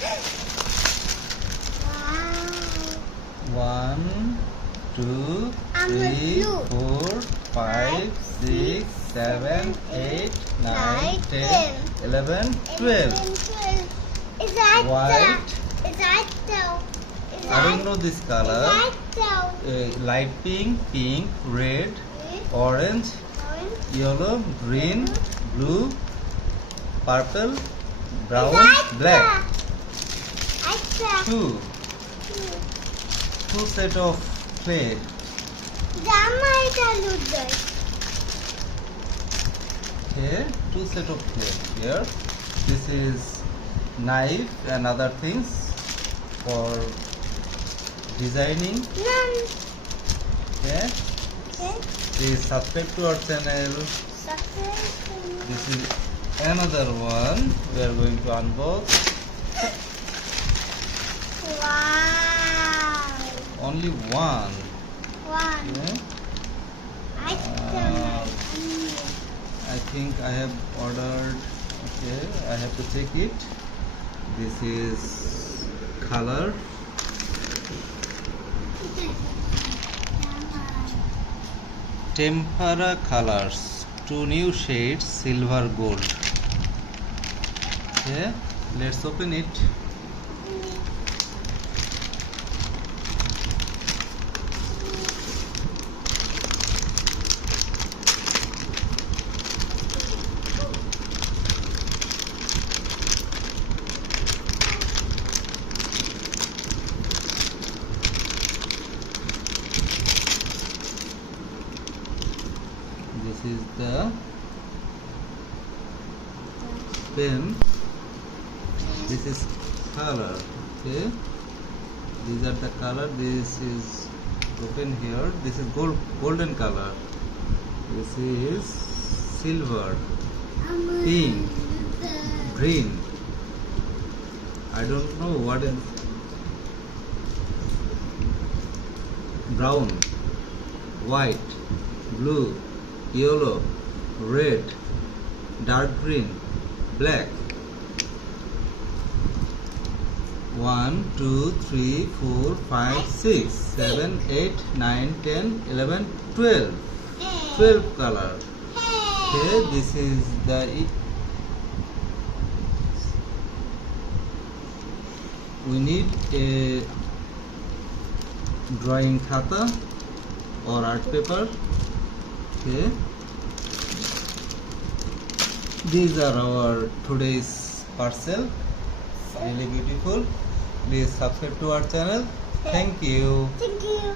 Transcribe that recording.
1, 2, 3, 4, 5, 6, 7, 8, 9, 10, 11, 12. Is that White. Is that so? Is I don't know this color. that so? Light pink, pink, red, orange, yellow, green, blue, purple, brown, black. Two set of clay. Here, two set of clay. Here, this is knife and other things for designing. Okay. Please subscribe to our channel. This is another one we are going to unbox. Wow. Only one. One. Okay. I I think I have ordered. Okay, I have to check it. This is color. Tempera colors. Two new shades, silver gold. Okay, let's open it. This is the pen. This is color. Okay, these are the color. This is open here. This is golden color. This is silver, pink, green. I don't know what is brown, white, blue, yellow, red, dark green, black. 1, 2, 3, 4, 5, 6, 7, 8, 9, 10, 11, 12. 12 color. Okay, this is the we need a drawing khata or art paper. Okay, these are our today's parcel. Really beautiful. Please subscribe to our channel. Thank you. Thank you.